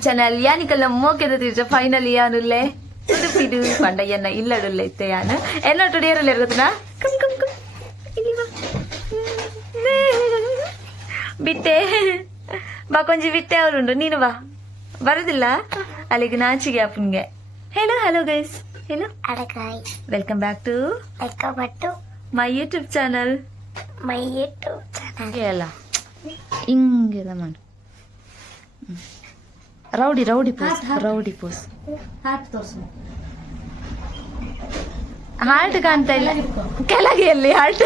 Channel ಯಾನಿಕಲ್ಲ ಮೋಕೆದ ತಿರ್ಚ finally ಯಾನುಲ್ಲೆ ಉಡುಪಿಡು ಪಂಡಯ್ಯನ ಇಲ್ಲಡುಲ್ಲೆ ಇತ್ತೆ ಯಾನು ಎಲ್ಲ ಟುಡಿಯರಲ್ಲಿ ಇರುತ್ತನ ಕಮ್ ಕಮ್ ಕಮ್ ಇಲ್ಲಿ ಬಾ ಬಿಟ್ಟೆ ಬಾ ಕೊಂಚ ಬಿಟ್ಟೆ ಅವರುಂಡು ನೀನು ಬಾ ಬರೋದಿಲ್ಲ ಅಲ್ಲಿಗೆ ನಾಚಿಗೆ ಅಪ್ಪನಿಗೆ ಹೇಳು ಹಲೋ ಗೈಸ್ ಹೇಳು welcome back to my YouTube channel ಅಲ್ಲ ಹಿಂಗೆಲ್ಲ ಮಾಡು ರೌಡಿ ಪೋಸ್ ಹಾರ್ಟ್ ಕಾಣ್ತಾ ಇಲ್ಲ ಕೆಳಗೆ ಎಲ್ಲಿ ಹಾರ್ಟ್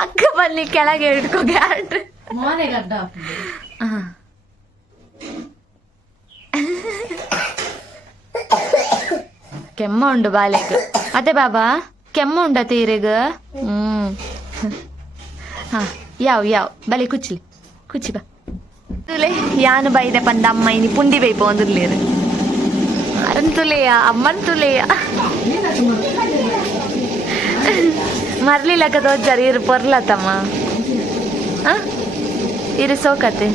ಅಕ್ಕ ಬನ್ನಿ ಕೆಳಗೆ ಇಟ್ಕೋಗೆ ಹಾರ್ಟ್ ಕೆಮ್ಮ ಉಂಡು ಬಾಲೆಗ್ ಅದೇ ಬಾಬಾ ಕೆಮ್ಮ ಉಂಡ ತೀರೆಗ ಹಾ ಯಾವ ಬಲೆ ಕುಚ್ಚಿ ಬಾ ತುಲೆ ಯಾನು ಬೈದೆ ಪಂದ ಅಮ್ಮ ಇನಿ ಪುಂಡಿ ಬೈಪ ಒಂದುರ್ಲೇರು ಅರಂತುಲೆಯ ಅಮ್ಮನ್ ತುಲೆಯ ಮರ್ಲಿಲ್ಲಕ ತೋಜಾರಿ ಇರು ಪೊರ್ಲತ್ತಮ್ಮ ಇರು ಸೋಕತೆ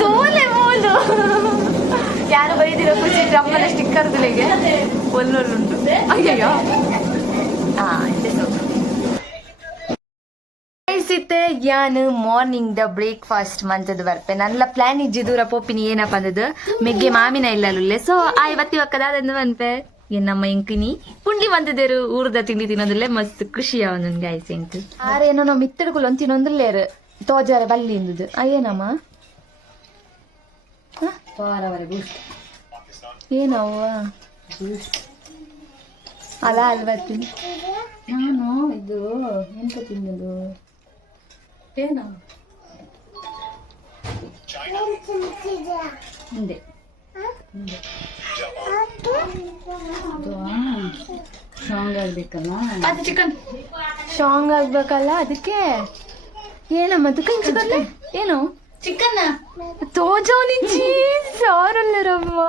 ತೋಲೆ ಮೂಲು ಯಾರು ಬೈದಿರೋ ಖುಷಿ ಅಮ್ಮನ ಸ್ಟಿಕ್ಕರ್ ತುಲೆಗೆ ಒಲ್ಲೊಲ್ಲುಂಟು ಅಯ್ಯಯ್ಯೋ ಇದೆ ಸೋಕ ಯಾನು ಮಾರ್ನಿಂಗ್ ದ ಬ್ರೇಕ್ಫಾಸ್ಟ್ ಮಂತದ್ದು ಬರ್ಪೆ ನನ್ನ ಪ್ಲಾನ್ ಇಜ್ಜಿದೂರ ಪೋಪಿನಿ ಏನಪ್ಪ ಅಂದದ್ದು ಮೆಗ್ಗೆ ಮಾಮಿನ ಇಲ್ಲಲ್ಲೇ ಸೊ ಇವತ್ತಿ ಒಕ್ಕದಾದಂದು ಬಂಪೆ ಏನಮ್ಮ ಎಂಕಿನಿ ಪುಂಡಿ ಬಂದಿದ್ದೇರು ಊರ್ದ ತಿಂಡಿ ತಿನ್ನೋದಿಲ್ಲೇ ಮಸ್ತ್ ಖುಷಿಯ ಒಂದೊಂದು ಗಾಯ್ಸ್ ಎಂಕು ಆರೇನೋ ನಾವು ಮಿತ್ತಡ್ಕೊಲ್ ಒಂದು ತಿನ್ನೊಂದಿಲ್ಲೇರು ತೋಜಾರ ಬಲ್ಲಿ ಇಂದದು ಏನಮ್ಮ ಏನವ ಅಲ್ಲ ಅಲ್ವತ್ತೀನಿ ನಾನು ಇದು ಎಂತ ತಿನ್ನೋದು ಏನು ಹಿಂದೆ ಸ್ಟ್ರಾಂಗ್ ಆಗ್ಬೇಕಲ್ಲ ಅದು ಚಿಕನ್ ಸ್ಟ್ರಾಂಗ್ ಆಗ್ಬೇಕಲ್ಲ ಅದಕ್ಕೆ ಏನಮ್ಮ ಚಿಕನ್ ಏನು ಚಿಕನ್ ತೋಜೋನಿಂಚಿ ಸಾರಲ್ಲರಮ್ಮ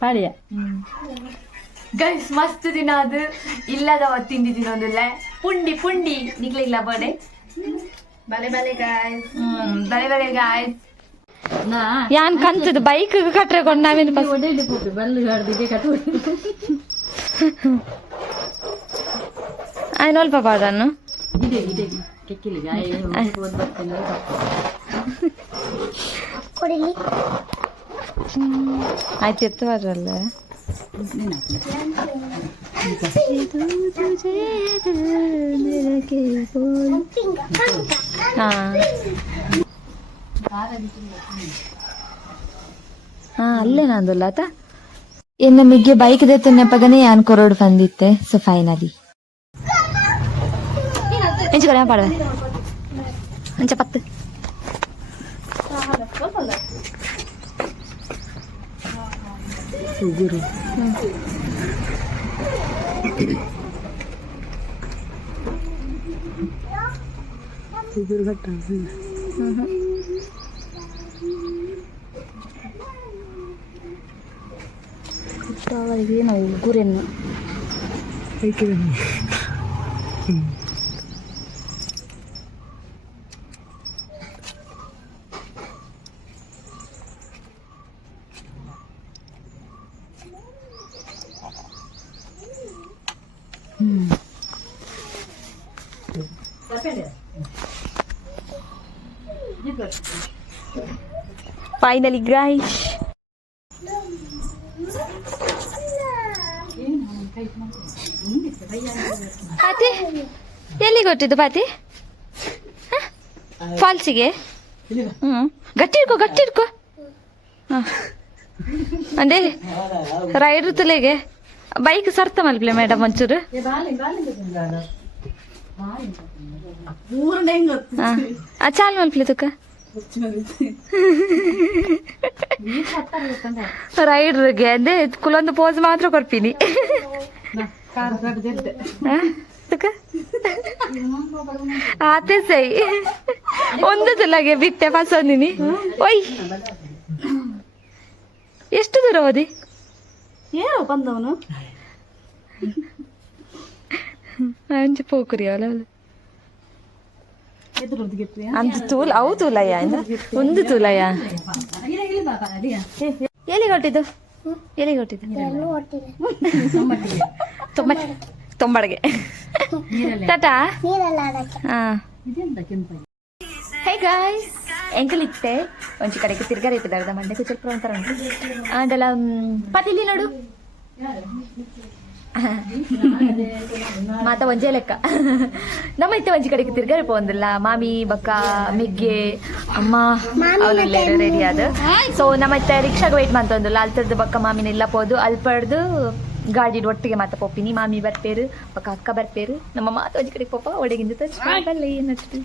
ಪಾಡಿಯ ಗೈಸ್ ಮಸ್ತ್ ದಿನ ಅದು ಇಲ್ಲದ ತಿಂಡಿ ತಿನ್ನೋದಿಲ್ಲ ಪುಂಡಿ ನಿಗ್ಲಿಲ್ಲ ಬಡೆ ಬಲೆ ಗಾಯ್ಸ್ ಯಾನ್ ಕಂತದ ಬೈಕ್ ಕಟ್ರೆಕೊಂಡು ನಾವೇನು ಅಲ್ಪ ಪಾಡನ್ನು ಆಯ್ತು ಎತ್ತುವರಲ್ಲ ಅಲ್ಲೇ ನಂದಲ್ಲ ಆತ ಎನ್ನ ಮಿಗ್ಗೆ ಬೈಕ್ ದೆತ್ತನೆಪ್ಪಗನೆ ಯಾನ್ ಕೊರೋಡು ಬಂದಿತ್ತೆ ಸೊ ಫೈನಲಿ ಎಂಚು ಪಾಡುವ ಅಂಚ ಪತ್ತು ಉಗುರು ಘಟ್ಟ ಏನೋ ಉಗುರೇನು ಫೈನಲಿ ಗೈಸ್ ಪಾತಿ ಎಲ್ಲಿ ಕೊಟ್ಟಿದ್ದು ಪಾತಿ ಫಾಲ್ಸಿಗೆ ಗಟ್ಟಿ ಇಡ್ಕೊ ಅಂದೆ ರೈಡ್ರು ತುಲೆಗೆ ಬೈಕ್ ಸರ್ತ ಮಲ್ಪ್ಲೆ ಮೇಡಮ್ ಒಂಚೂರು ಚಾಲ್ ಮಲ್ಪ್ಲೆ ತುಕ ರೈಡ್ರಿಗೆ ಅದೇ ಕುಲೊಂದು ಪೋಸ್ ಮಾತ್ರ ಕೊಡ್ತೀನಿ ಆತೆ ಸೈ ಒಂದು ತುಲಾಗೆ ಬಿಟ್ಟೆ ಫಸಂದಿನಿ ಒಯ್ ಎಷ್ಟು ದೂರ ಹೋದಿ ಏನೋ ಬಂದವನು ಅಂಚೆ ಪೋಕುರಿ ಅವಳ ಎದುರದ್ದು ಗಿಟ್ರಿ ಅಂತ ತೂಲ ಅವು ತೂಲಯ್ಯ ಒಂದು ತೂಲಯ್ಯ ಎಲ್ಲಿಗೆ ಹೊಟ್ಟಿದ್ದು ಎಲ್ಲಿಗೆ ಹೊಟ್ಟಿದ್ದು ತೊಂಬಡಿಗೆ ಟಾಟಾ ಹಾಂ ಹೇ ಗಾಯ್ಸ್ ಎಂಕಲ್ ಇತ್ತೆ ಒಂಚಿ ಕಡೆಗೆ ತಿರ್ಗಾರ ಇಟ್ಟಿದ್ದಾರೆ ಮಂಡೆ ಕುಚಲ್ ಅಂತಾರ ಅದೆಲ್ಲ ಪತಿಲಿ ನೋಡು ಮಾತ ಒಂಜೇ ಲೆಕ್ಕ ನಮ್ಮ ಇತ್ತೆ ಒಂಜಿ ಕಡೆಗೆ ತಿರ್ಗಾರಿ ಪೋಂದಿಲ್ಲ ಮಾಮಿ ಬಕ್ಕ ಮಿಗ್ಗೆ ಅಮ್ಮ ಅವರೆಲ್ಲ ರೆಡಿ ಆದ ಸೊ ನಮ್ಮ ಇತ್ತೆ ರಿಕ್ಷಾಗೆ ವೇಟ್ ಮಾಡ್ತಂದಿಲ್ಲ ಅಲ್ತದ್ದು ಬಕ್ಕ ಮಾಮಿನ ಇಲ್ಲ ಪೋದು ಅಲ್ಪಡ್ದು ಗಾಡಿ ಒಟ್ಟಿಗೆ ಮಾತ ಪೋಪಿನಿ ಮಾಮಿ ಬರ್ಪೇರು ಬಕ್ಕ ಅಕ್ಕ ಬರ್ಪೇರು ನಮ್ಮ ಮಾತ ಒಂಜಿ ಕಡೆಗೆ ಪೋಪ ಒಡೆಗಿಂದ ತಚ್ಚಲ್ಲ ಏನಷ್ಟು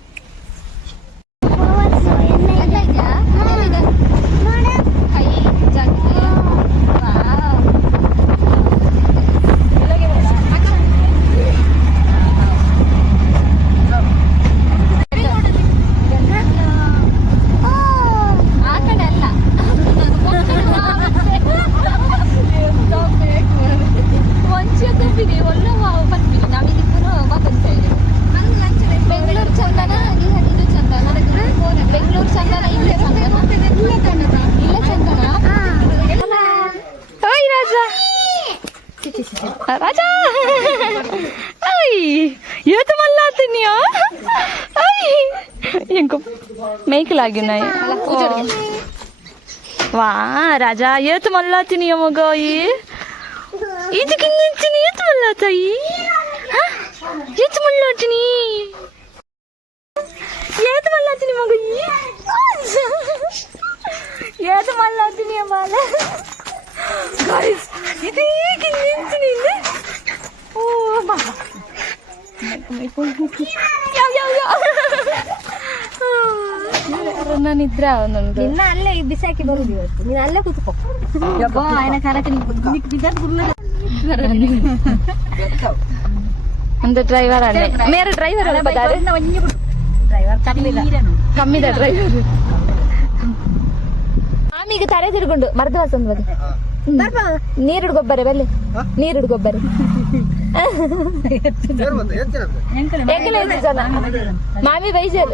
राजा ये तो मल्ला दुनिया इनको मेक लागी नहीं वाह राजा ये तो मल्ला दुनिया मगा ये तो किन्ने चुनी ये तो मल्ला था ये तो मल्ला चुनी मगा ये तो मल्ला दुनिया वाला गाइस ಇದು ಹೇಗೆ ನಿಂತಿದೆ ಓ ಬಾಬಾ ನಾನಿದ್ರೆ ಅವನೊಂದು ಇನ್ನ ಅಲ್ಲೇ ಬಿಸಾಕಿ ಬರುದು ಇವತ್ತು ನೀನು ಅಲ್ಲೇ ಕೂತ್ಕೋ ಯಬ್ಬಾ ಆಯ್ನ ಕಾಲಕ್ಕೆ ಒಂದು ಡ್ರೈವರ್ ಅಲ್ಲೇ ಮೇರೆ ಡ್ರೈವರ್ ಅಲ್ಲ ಬದಾರೆ ಡ್ರೈವರ್ ಕಮ್ಮಿದ ಡ್ರೈವರ್ ಆಮೀಗ ತಲೆ ತಿರ್ಕೊಂಡು ಮರದ ವಾಸಂದ್ ನೀರು ಗೊಬ್ಬರ ಬೆಲೆ ನೀರು ಗೊಬ್ಬರ ಮಾಮಿ ಬೈಸರು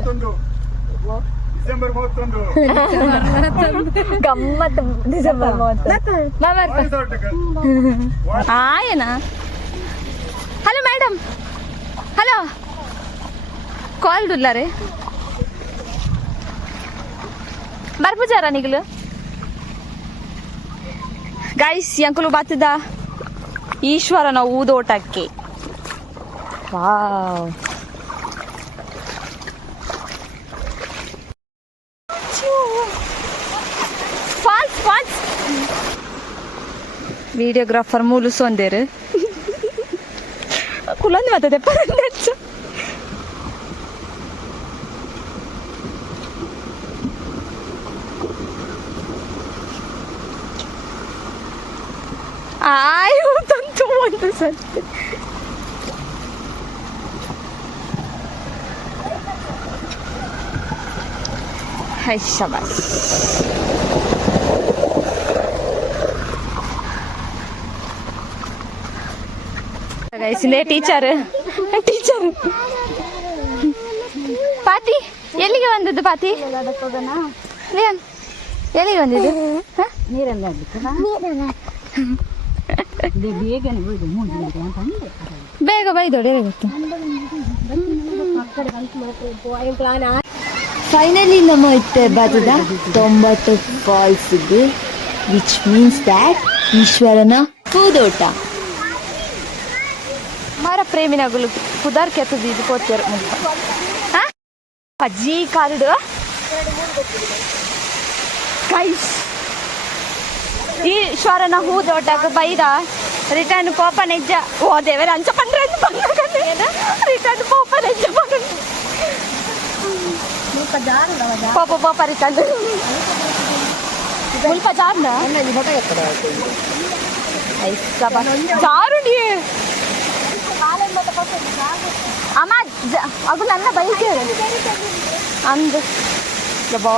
ಗಮ್ಮತ್ ಡಿಸೆಂಬರ್ 30 ಆಯನಾ ಹಲೋ ಮೇಡಮ್ ಹಲೋ ಕಾಲ್ ಡುಲ್ಲಾರೆ ಬರ್ಪುಜಾರ ನಿಗಲು ಗೈಸ್ ಅಂಕಲು ಬಾತಿದ ಈಶ್ವರನ ಊದೋಟಕ್ಕೆ ವಾವ್ ಫಾಲ್ಸ್ ಫಾಲ್ಸ್ ವಿಡಿಯೋಗ್ರಾಫರ್ ಮೂಲು ಸೊಂದೇರು ಕುಲಂದು ಮಾತದೆ ಪರಂದಚ್ಚು ಆಯು ತಂತು ಒಂದು ಸತ್ಯ ಹೈ ಶಬಾಸ್ ಟೀಚರ್ ಪಾತಿ ಎಲ್ಲಿಗೆ ಬಂದದ್ದು ಪಾತಿ ಎಲ್ಲಿಗೆ ಬಂದಿದ್ದು ಬೇಗ ಬೈದೋಡೆ ಫೈನಲಿ ನಮ್ಮ ಇತ್ತೆ ಬರ್ತದ 90 ಫಾಲ್ಸ್ಗೆ ವಿಚ್ ಮೀನ್ಸ್ ದ್ಯಾಟ್ ಈಶ್ವರನ ಹೂದೋಟ ಮರ ಪ್ರೇಮಿನಗಳು ಕುದಾರ್ ಕೆತ್ತದು ಇದು ಕೊಡ್ತಾರೆ ಅಜ್ಜಿ ಕಾರಿಡು ಕೈಸ್ ಈಶ್ವರನ ಹೂದೋಟಕ್ಕೆ ಬೈದ ರಿಟರ್ನ್ ಪೋಪ ನೆಜ್ಜ ಓ ದೇವರ ಅಂಚ ಪಂಡ್ರೆ ರಿಟರ್ನ್ ಪೋಪ ನೆಜ್ಜ ಪೋಪ ಪೋಪ ರಿಟರ್ನ್ ಮುಲ್ಪ ಜಾರ್ನ ಜಾರುಂಡಿ ಅಮ್ಮ ಅದು ನನ್ನ ಬೈಕ್ ಅಂದ್ ಯಬ್ಬಾ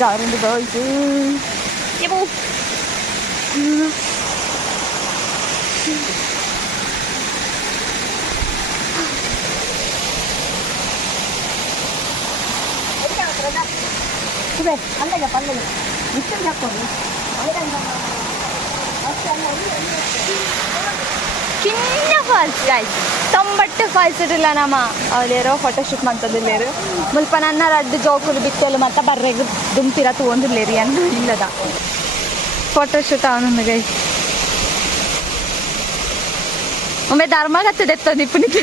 ಜಾರುಂಡಿ ಬೈಕ್ ಯಬ್ಬು ಕಿನ್ನ ಫಾಲ್ಸ್ ಗೈಸ್ ತೊಂಬಟ್ಟು ಫಾಲ್ಸ್ ಇರಲಿಲ್ಲ ನಮ್ಮ ಅವಲೇರೋ ಫೋಟೋಶೂಟ್ ಮಾಡ್ತದಿಲ್ಲೇರು ಮುಲ್ಪ ನನ್ನ ರಡ್ಡು ಜೋಕುಲು ಬಿತ್ತಲು ಮತ್ತು ಬರ್ರೆಗೆ ದುಂಪಿರ ತೊಗೊಂಡಿಲ್ಲೇರಿ ಅಂತ ಇಲ್ಲದ ಫೋಟೋಶೂಟ್ ಅವನೊಂದು ಗೈಸ್ ಒಮ್ಮೆ ಧರ್ಮಗತ್ತು ದೆತ್ತೋ ನಿಪ್ಪುನಿಗೆ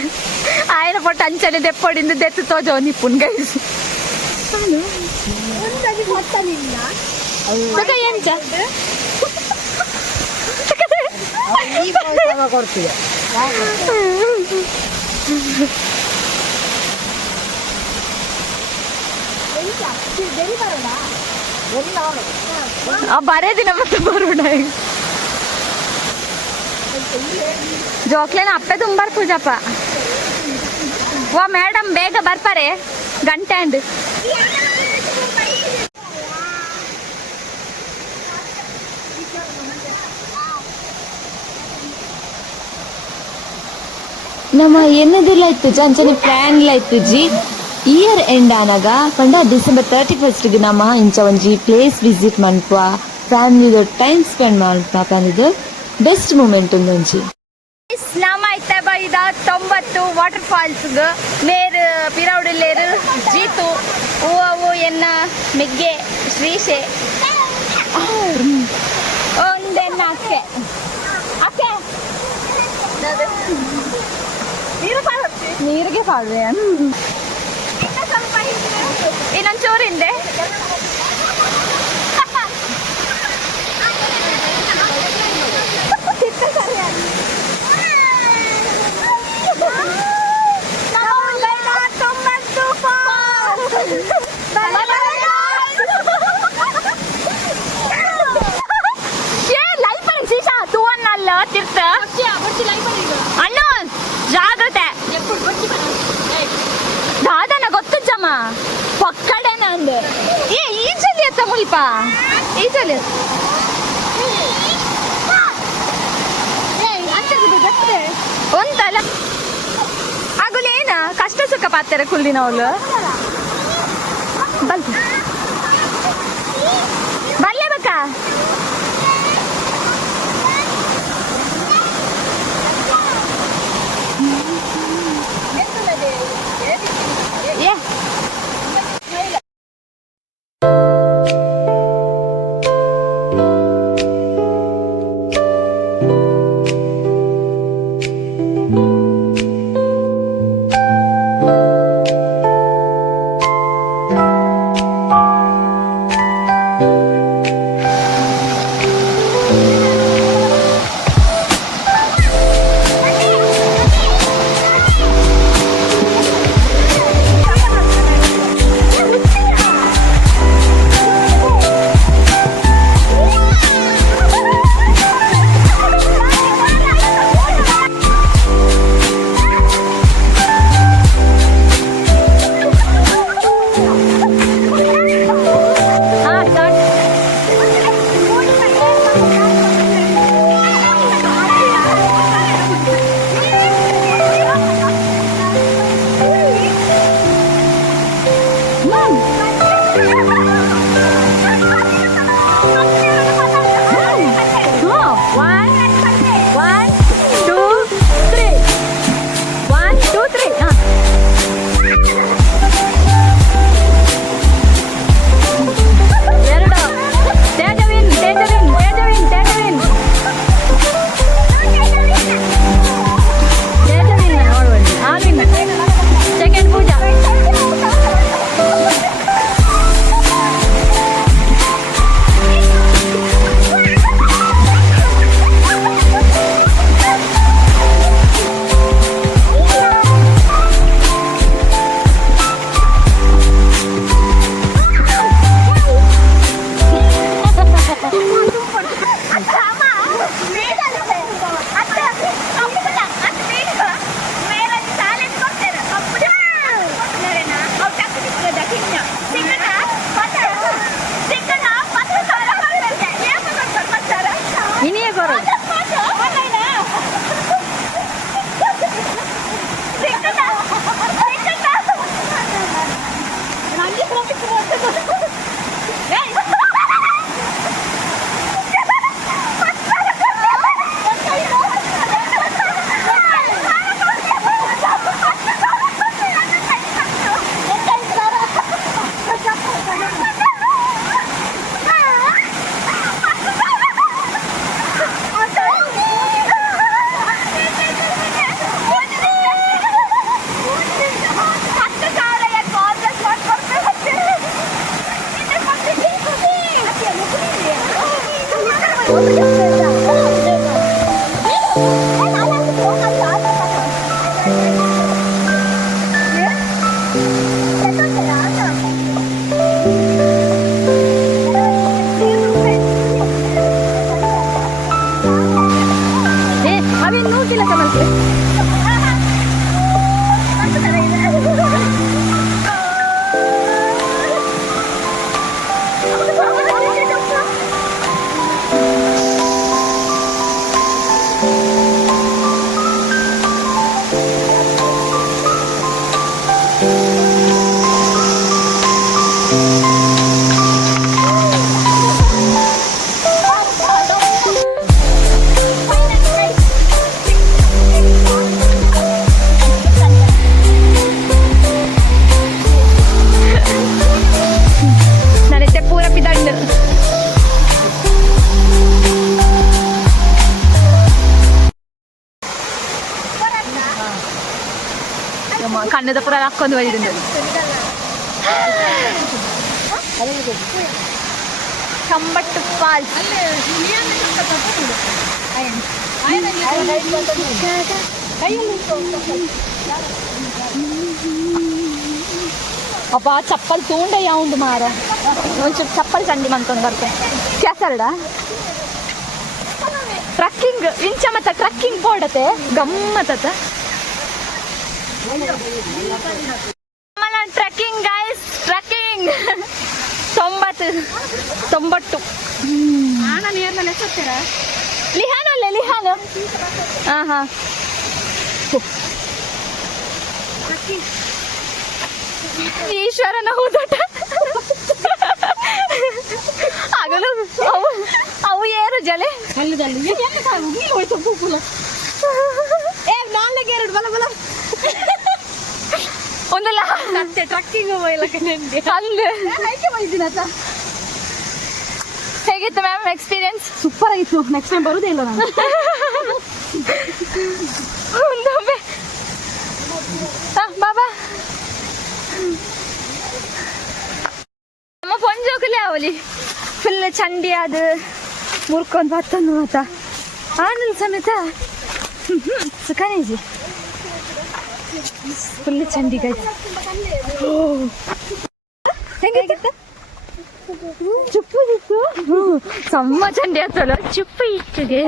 ఆయన ಫೋಟೋ ಅಂಚನೆ ದೆಪ್ಪೊಡಿಂದ ದೆತ್ತು ತೋಜೋ ನಿಪ್ಪುನ್ ಗೈಸ್ ಎಂಚ ಕೊಡ್ತೀಯ ಬರೇ ದಿನ ಮತ್ತೆ ಬರೋಣ ಜೋಕ್ಲೇನ ಅಪ್ಪೆ ತುಂಬಾರ್ ಪೂಜಪ್ಪ ಓ ಮೇಡಮ್ ಬೇಗ ಬರ್ತಾರೆ ಗಂಟೆ ಅಂಡ್ ನಮ್ಮ ಎನ್ನದಿಲ್ಲ ಇತ್ತು ಅಂಚನೆ ಪ್ಲಾನ್ ಇಲ್ಲ ಇತ್ತು ಜಿ ಇಯರ್ ಎಂಡ್ ಆನಾಗ ಪಂಡ ಡಿಸೆಂಬರ್ 31ಗೆ ನಮ್ಮ ಇಂಚ ಒಂಜಿ ಪ್ಲೇಸ್ ವಿಸಿಟ್ ಮನ್ಪುವ ಫ್ಯಾಮಿಲಿದ ಟೈಮ್ ಸ್ಪೆಂಡ್ ಮನ್ಪುವ ಪಂದಿದ್ದು ಬೆಸ್ಟ್ ಮೂಮೆಂಟ್ ಒಂದೊಂಜಿ ನಮ್ಮ ಐತೆ ಬೈದ 90 ವಾಟರ್ ಫಾಲ್ಸ್ ಮೇರು ಪಿರೌಡಿಲ್ಲೇರು ಜೀತು ಹೂವು ಎನ್ನ ಮೆಗ್ಗೆ ಶ್ರೀಶೆ ಒಂದೆನ್ನ ಅಕ್ಕೆ ಅಕ್ಕೆ ನೀರಿಗೆ ಪಾಲ್ವೆ ಇನ್ನೊಂದು ಚೂರಿಂದೆ ತಿರ್ತ ಅಣ್ಣ ಜಾಗ್ರತೆ ದಾದನ ಗೊತ್ತಜ್ಜಮ್ಮ ಪಕ್ಕಡೆನ ಅಂದೆ ಏ ಈಜಲಿ ಅತ್ತ ಮುಲ್ಪ ಈಜಲಿ ಒಂತಲ್ಲ ಆಗುಲೇನ ಕಷ್ಟ ಸುಖ ಪಾತ್ರೆ ಕುಳ್ಳಿನವಳು ಬಲ್ ಬರ್ಲೇಬೇಕಾ ಇನ್ನೂ ಕಿಲಕ ಮಲ್ಪೆ ನನಗೆ ಪೂರ ಪಿದಂಡು ಕಣ್ಣದ ಪುರ ಹಾಕೊಂಡು ಹೋಗಿದ್ದು ಕಂಬಟ್ಟು ಫಾಲ್ಸ್ ಅಪ್ಪ ಚಪ್ಪಲ್ ತೂಂಡ ಯಾವುದು ಮಾರ ಒಂಚೂರು ಚಪ್ಪಲ್ ಚಂಡಿ ಮಂತೊಂದು ಬರ್ತೆ ಕ್ಯಾಸಲ್ಡ ಟ್ರಕ್ಕಿಂಗ್ ಇಂಚ ಮತ್ತ ಟ್ರಕ್ಕಿಂಗ್ ಪೋಡತೆ ಗಮ್ಮತ್ತ ಟ್ರಕ್ಕಿಂಗ್ ಗೈಸ್ ಟ್ರಕ್ಕಿಂಗ್ 90 ಲಿಹಾನು ಅಲ್ಲೇ ಲಿಹಾನು ಹಾ ಹಾ ಈಶ್ವರನ ಹೂದೋಟ ಆಗಲು ಅವು ಏರು ಜಲೆ ಒಂದಲ್ಲ ಮತ್ತೆ ಟ್ರಕ್ಕಿಂಗ್ ಅಲ್ಲೇ ಹೇಗಿತ್ತು ಮ್ಯಾಮ್ ಎಕ್ಸ್ಪೀರಿಯನ್ಸ್? ಸೂಪರ್ ಆಗಿತ್ತು. ನೆಕ್ಸ್ಟ್ ಟೈಮ್ ಬರುದೇ ಇಲ್ಲ ನಾನು. ಬಾಬಾ ನಮ್ಮ ಪೊಂಜೋಕಲಿ ಅವಲಿ ಫುಲ್ ಚಂಡಿ ಅದು ಮುರ್ಕೊಂಡು ಬರ್ತಂದು ಮಾತ ಆನಲ್ ಸಮೇತ ಸುಖನೇಜಿ ಫುಲ್ ಚಂಡಿ ಗೈ ಹೆಂಗಾಗಿತ್ತ? ಚುಪ್ಪು ಸಮ್ಮ ಚಂಡಿ ಆತಲ್ಲ ಚುಪ್ಪು ಇಟ್ಟಿಗೆ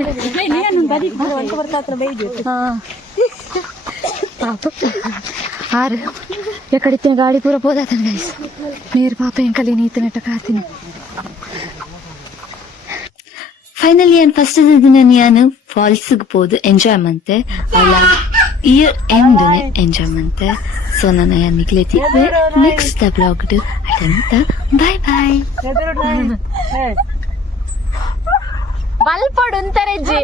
ಆರು ಎಕಡಿತ್ತಿನ ಗಾಡಿ ಪೂರ ಪೋದಾತನ ಗೈಸ್ ನೀರು ಪಾಪ ಎಂಕಲಿ ನೀತಿ ನೆಟ್ಟ ಕಾತೀನಿ ಫೈನಲಿ ಏನು ಫಸ್ಟ್ ದಿನ ನಾನು ಫಾಲ್ಸ್ಗೆ ಹೋದು ಎಂಜಾಯ್ ಮಂತೆ ಅಲ್ಲ ಇಯರ್ ಎಂಡ್ ಎಂಜಾಯ್ ಮಂತೆ ಸೊ ನಾನು ನಿಕ್ಲೇತಿದ್ದೆ ನೆಕ್ಸ್ಟ್ ಬ್ಲಾಗ್ ಅಟೆಂತ ಬಾಯ್ ಬಾಯ್ ಬಲ್ಪಡು ಅಂತಾರೆಜ್ಜಿ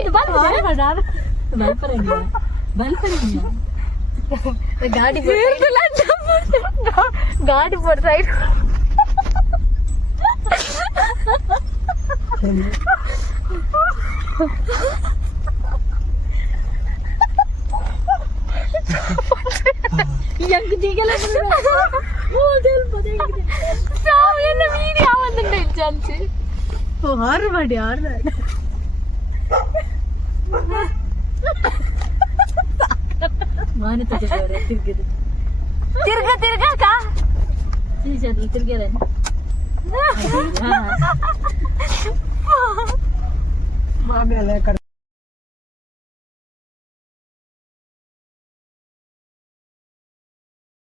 ಗಾಡಿ ಗಾಡಿ ಪೋರ್ ಸೈಡ್ ಆರು ಮಾಡಿ ತಿರ್ಗಾಕ ತಿರ್ಗ್ಯಾರ